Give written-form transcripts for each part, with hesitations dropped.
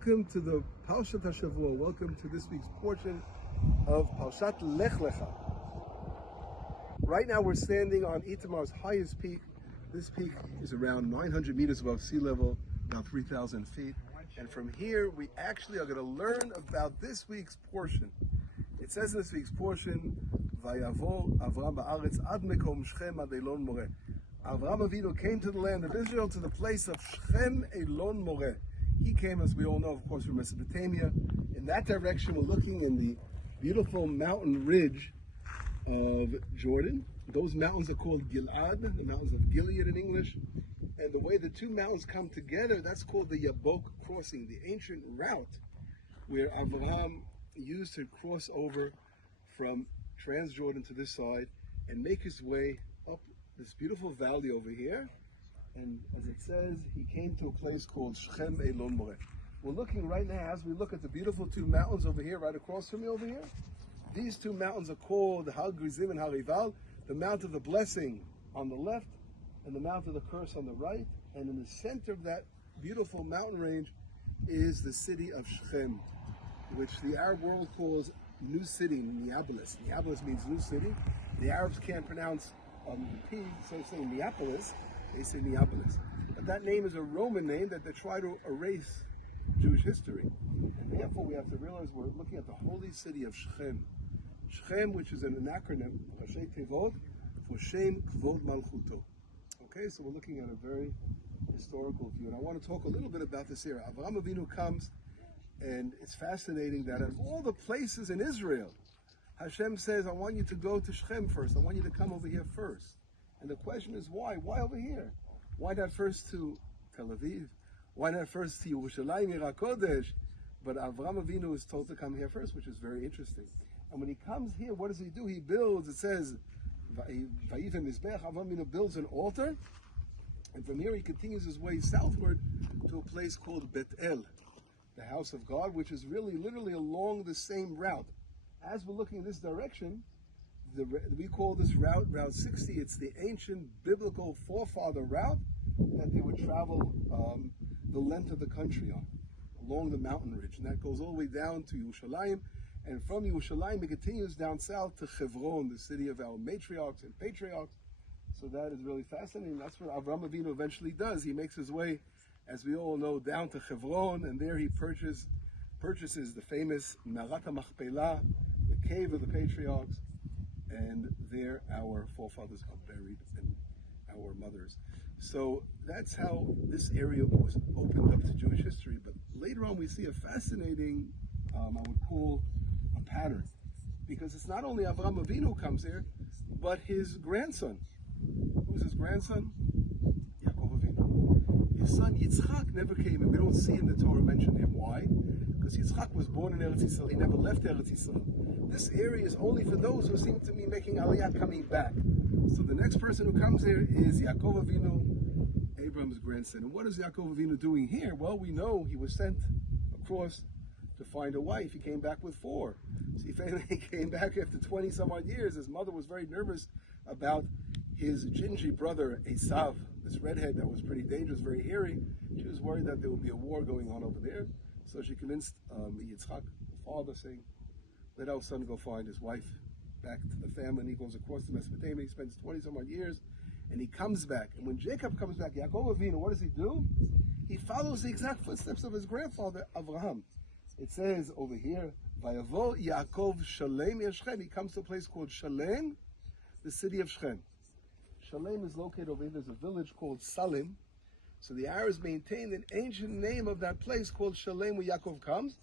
welcome to the Parashat HaShavua. Welcome to this week's portion of Parashat Lech. Right now we're standing on Itamar's highest peak. This peak is around 900 meters above sea level, about 3,000 feet. And from here, we actually are going to learn about this week's portion. It says in this week's portion, Vayavo Avram ba'aretz ad mekom Shechem ad Elon Moreh. Avram Avinu came to the land of Israel, to the place of Shechem Elon Moreh. He came, as we all know, of course, from Mesopotamia. In that direction, we're looking in the beautiful mountain ridge of Jordan. Those mountains are called Gilad, the mountains of Gilead in English. And the way the two mountains come together, that's called the Yabok crossing, the ancient route where Avraham used to cross over from Transjordan to this side and make his way up this beautiful valley over here. And as it says, he came to a place called Shechem Elon Moreh. We're looking right now, as we look at the beautiful two mountains over here, right across from me over here. These two mountains are called Har Grizim and Har Ival, the Mount of the Blessing on the left and the Mount of the Curse on the right. And in the center of that beautiful mountain range is the city of Shechem, which the Arab world calls New City, Neapolis. Neapolis means new city. The Arabs can't pronounce the P, so they say Neapolis. They say Neapolis. But that name is a Roman name that they try to erase Jewish history. And therefore we have to realize we're looking at the holy city of Shechem. Shechem, which is an acronym, Rashi Tevot, for Shem Kvod Malchuto. Okay, so we're looking at a very historical view. And I want to talk a little bit about this era. Avraham Avinu comes, and it's fascinating that of all the places in Israel, Hashem says, I want you to go to Shechem first. I want you to come over here first. And the question is, why? Why over here? Why not first to Tel Aviv? Why not first to Yerushalayim, Yer HaKodesh? But Avraham Avinu is told to come here first, which is very interesting. And when he comes here, what does he do? He builds, it says, Vayivim Mizbech, Avraham Avinu builds an altar. And from here he continues his way southward to a place called Bet El, the house of God, which is really literally along the same route. As we're looking in this direction, we call this route Route 60. It's the ancient biblical forefather route that they would travel the length of the country on, along the mountain ridge. And that goes all the way down to Yerushalayim. And from Yerushalayim, it continues down south to Hebron, the city of our matriarchs and patriarchs. So that is really fascinating. That's what Avraham Avinu eventually does. He makes his way, as we all know, down to Hebron, and there he purchases the famous Me'arat HaMachpelah, the cave of the patriarchs. And there our forefathers are buried, and our mothers. So that's how this area was opened up to Jewish history. But later on we see a fascinating, I would call, a pattern. Because it's not only Avraham Avinu who comes here, but his grandson. Who's his grandson? Yaakov Avinu. His son Yitzchak never came, and we don't see in the Torah mention him. Why? Because Yitzchak was born in Eretz Yisrael. He never left Eretz Yisrael. This area is only for those who seem to be making Aliyah, coming back. So the next person who comes here is Yaakov Avinu, Abraham's grandson. And what is Yaakov Avinu doing here? Well, we know he was sent across to find a wife. He came back with 4. So he finally came back after 20 some odd years. His mother was very nervous about his gingy brother Esav, this redhead that was pretty dangerous, very hairy. She was worried that there would be a war going on over there. So she convinced Yitzchak, the father, saying, let our son go find his wife back to the family. And he goes across to Mesopotamia. He spends 20 some odd years, and he comes back. And when Jacob comes back, Yaakov Avinu, what does he do? He follows the exact footsteps of his grandfather Avraham. It says over here, Vayavo Yaakov Shalem Shechem. He comes to a place called Shalem, the city of Shechem. Shalem is located over here. There's a village called Salim. So the Arabs maintained an ancient name of that place called Shalem, where Yaakov comes.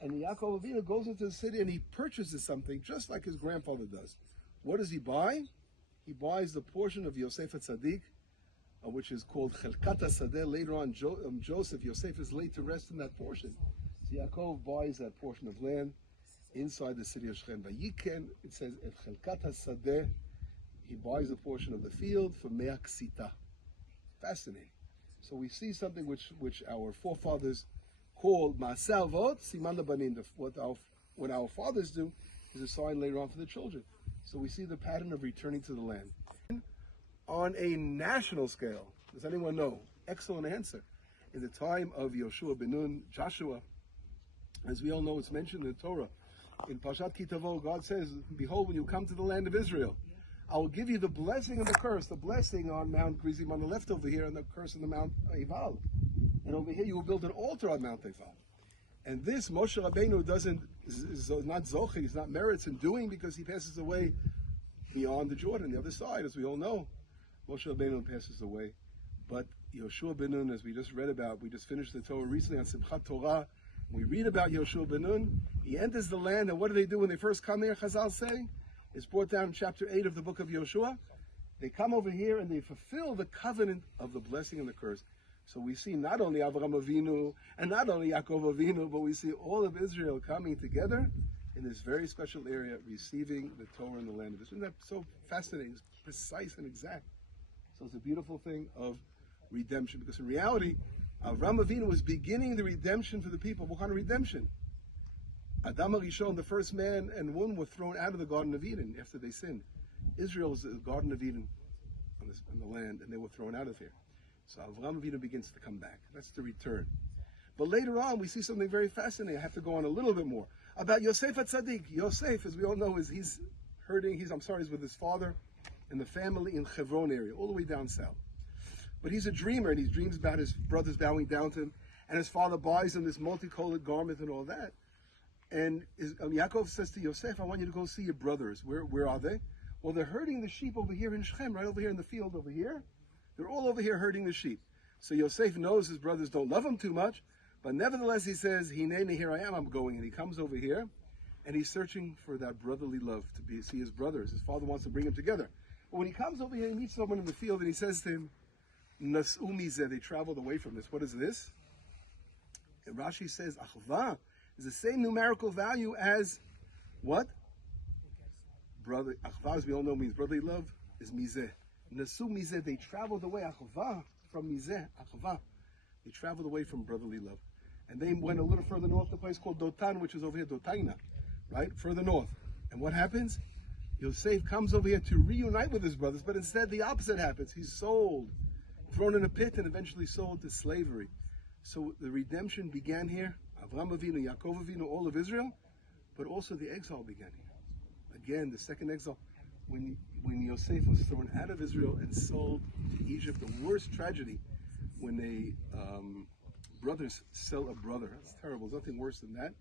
And Yaakov Avinu goes into the city and he purchases something just like his grandfather does. What does he buy? He buys the portion of Yosef HaTzadik, which is called Chelkat HaSadeh. Later on, Yosef is laid to rest in that portion. So Yaakov buys that portion of land inside the city of Shechem. Vayiken, it says, at Chelkat HaSadeh, he buys a portion of the field for Mea Ksita. Fascinating. So we see something which our forefathers called Ma'aseh Avot, Siman Labanim. What our fathers do is a sign later on for the children. So we see the pattern of returning to the land. On a national scale, does anyone know? Excellent answer. In the time of Yoshua ben Nun, Joshua, As we all know, it's mentioned in the Torah. In Parashat Kitavo, God says, behold, when you come to the land of Israel, I will give you the blessing and the curse. The blessing on Mount Gerizim on the left over here, and the curse on the Mount Eval. And over here, you will build an altar on Mount Eval. And this, Moshe Rabbeinu is not zoche, he's not merits in doing, because he passes away beyond the Jordan, the other side, as we all know. Moshe Rabbeinu passes away. But Yoshua ben Nun, as we just read about, we just finished the Torah recently on Simchat Torah. We read about Yoshua ben Nun. He enters the land, and what do they do when they first come here, Chazal say? It's brought down in chapter 8 of the book of Yoshua. They come over here and they fulfill the covenant of the blessing and the curse. So we see not only Avraham Avinu and not only Yaakov Avinu, but we see all of Israel coming together in this very special area, receiving the Torah in the land of Israel. Isn't that so fascinating? It's precise and exact. So it's a beautiful thing of redemption, because in reality, Avraham Avinu was beginning the redemption for the people. What kind of redemption? Adam HaRishon, the first man and woman, were thrown out of the Garden of Eden after they sinned. Israel is the Garden of Eden on the land, and they were thrown out of here. So Avraham Avinu begins to come back. That's the return. But later on, we see something very fascinating. I have to go on a little bit more about Yosef HaTzadik. Yosef, as we all know, he's with his father and the family in Hebron area, all the way down south. But he's a dreamer, and he dreams about his brothers bowing down to him, and his father buys him this multicolored garment and all that. And Yaakov says to Yosef, I want you to go see your brothers. Where are they? Well, they're herding the sheep over here in Shechem, right over here in the field over here. They're all over here herding the sheep. So Yosef knows his brothers don't love him too much, but nevertheless he says, Hineni, here I am, I'm going. And he comes over here, and he's searching for that brotherly love, to see his brothers. His father wants to bring them together. But when he comes over here, he meets someone in the field, and he says to him, Nas'u mizeh, they traveled away from this. What is this? And Rashi says, Achva is the same numerical value as what? Brother. Achva, as we all know, means brotherly love, is mizeh. Nasu mizeh, they traveled away. Achva, from mizeh, achva. They traveled away from brotherly love. And they went a little further north to a place called Dotan, which is over here, Dotaina, right? Further north. And what happens? Yosef comes over here to reunite with his brothers, but instead the opposite happens. He's sold, thrown in a pit, and eventually sold to slavery. So the redemption began here. Avraham Avinu, Yaakov Avinu, all of Israel, but also the exile began here. Again, the second exile, when Yosef was thrown out of Israel and sold to Egypt, the worst tragedy, when brothers sell a brother. That's terrible. There's nothing worse than that.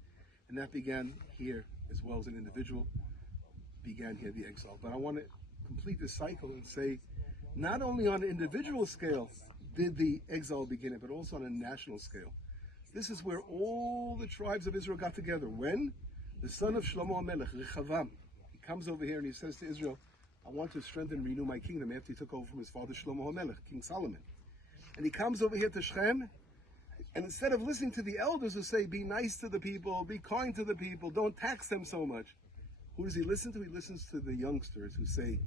And that began here as well as an individual, began here the exile. But I want to complete this cycle and say, not only on an individual scale did the exile begin, but also on a national scale. This is where all the tribes of Israel got together. When? The son of Shlomo HaMelech, Rechavam, he comes over here and he says to Israel, I want to strengthen and renew my kingdom after he took over from his father Shlomo HaMelech, King Solomon. And he comes over here to Shechem, and instead of listening to the elders who say, be nice to the people, be kind to the people, don't tax them so much, who does he listen to? He listens to the youngsters who say,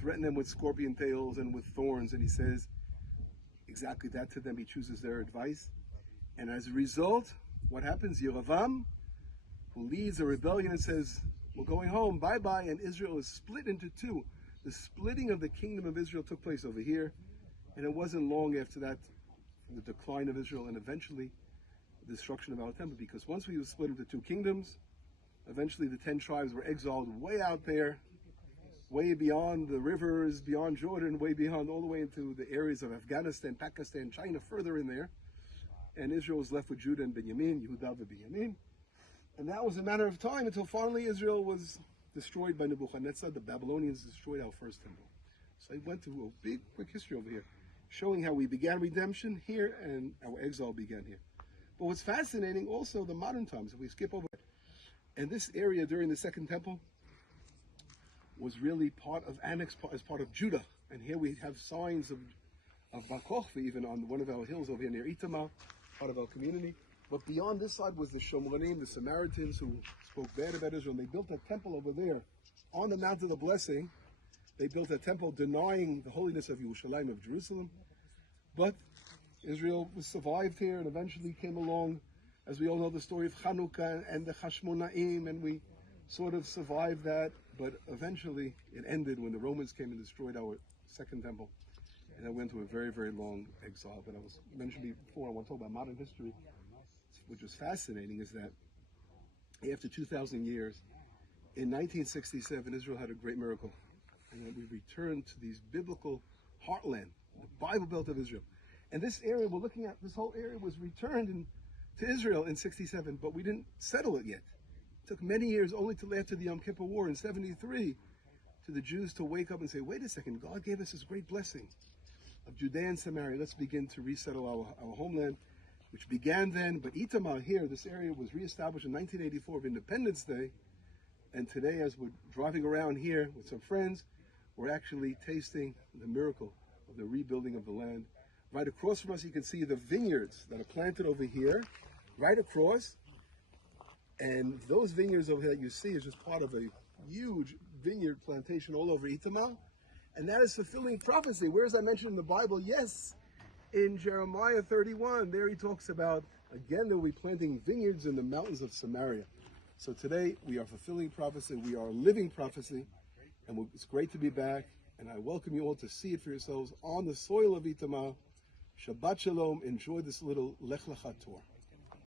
threaten them with scorpion tails and with thorns, and he says exactly that to them. He chooses their advice. And as a result, what happens? Yerovam, who leads a rebellion and says, we're going home, bye-bye, and Israel is split into two. The splitting of the kingdom of Israel took place over here, and it wasn't long after that, the decline of Israel, and eventually the destruction of our temple, because once we were split into two kingdoms, eventually the 10 tribes were exiled way out there, way beyond the rivers, beyond Jordan, way beyond, all the way into the areas of Afghanistan, Pakistan, China, further in there. And Israel was left with Judah and Benjamin, Yehuda and Benjamin. And that was a matter of time until finally Israel was destroyed by Nebuchadnezzar. The Babylonians destroyed our first temple. So I went through a big, quick history over here, showing how we began redemption here and our exile began here. But what's fascinating also, the modern times, if we skip over it, and this area during the Second Temple was really annexed as part of Judah. And here we have signs of Bar Kokhba even on one of our hills over here near Itamar, part of our community. But beyond this side was the Shomronim, the Samaritans who spoke bad about Israel. And they built a temple over there on the Mount of the Blessing. They built a temple denying the holiness of Yerushalayim, of Jerusalem. But Israel was survived here and eventually came along, as we all know the story of Chanukah and the Hashmonaim, and we sort of survived that. But eventually it ended when the Romans came and destroyed our second temple. And I went through a very, very long exile. But I was mentioned before, I want to talk about modern history, which was fascinating, is that after 2,000 years, in 1967, Israel had a great miracle. And then we returned to these biblical heartland, the Bible Belt of Israel. And this area we're looking at, this whole area was returned to Israel in 67, but we didn't settle it yet. It took many years, only till after the Yom Kippur War in 73, to the Jews to wake up and say, wait a second, God gave us this great blessing of Judea and Samaria. Let's begin to resettle our homeland, which began then. But Itamar here, this area was reestablished in 1984 of Independence Day. And today, as we're driving around here with some friends, we're actually tasting the miracle of the rebuilding of the land. Right across from us, you can see the vineyards that are planted over here, right across. And those vineyards over here that you see is just part of a huge vineyard plantation all over Itamar. And that is fulfilling prophecy. Where is that mentioned in the Bible? Yes, in Jeremiah 31. There he talks about, again, they'll be planting vineyards in the mountains of Samaria. So today, we are fulfilling prophecy. We are living prophecy. And it's great to be back. And I welcome you all to see it for yourselves on the soil of Itamar. Shabbat Shalom. Enjoy this little Lech tour.